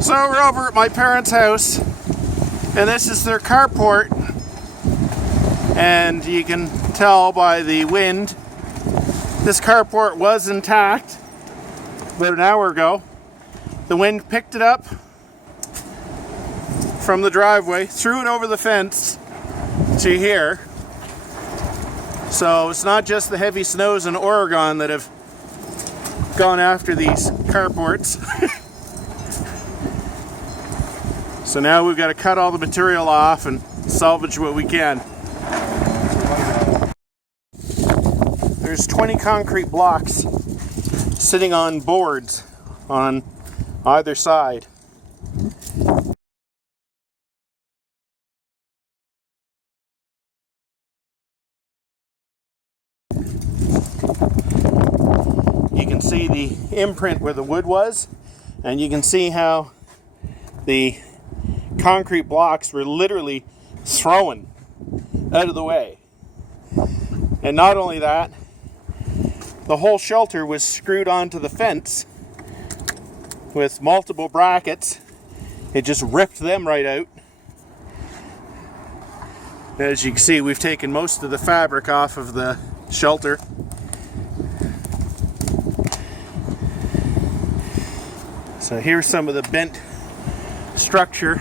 So we're over at my parents' house, and this is their carport, and you can tell by the wind this carport was intact about an hour ago. The wind picked it up from the driveway, threw it over the fence to here. So it's not just the heavy snows in Oregon that have gone after these carports. So now we've got to cut all the material off and salvage what we can. There's 20 concrete blocks sitting on boards on either side. You can see the imprint where the wood was, and you can see how the concrete blocks were literally thrown out of the way. And not only that, the whole shelter was screwed onto the fence with multiple brackets. It just ripped them right out. As you can see, we've taken most of the fabric off of the shelter. So here's some of the bent structure.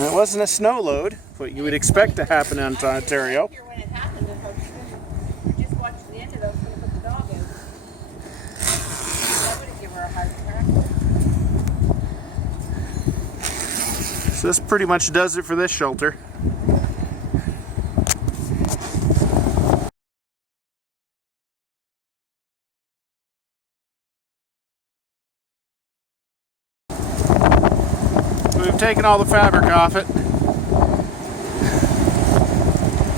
It wasn't a snow load, what you would expect to happen in Ontario. When it happened, we just watched the end of it. I was going to put the dog out. That would have given her a heart attack. So this pretty much does it for this shelter. We've taken all the fabric off it.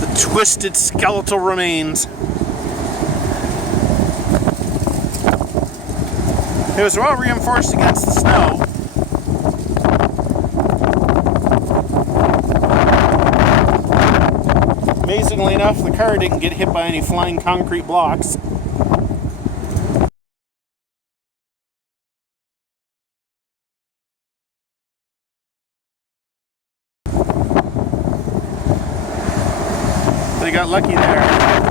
The twisted skeletal remains. It was well reinforced against the snow. Amazingly enough, the car didn't get hit by any flying concrete blocks. They got lucky there.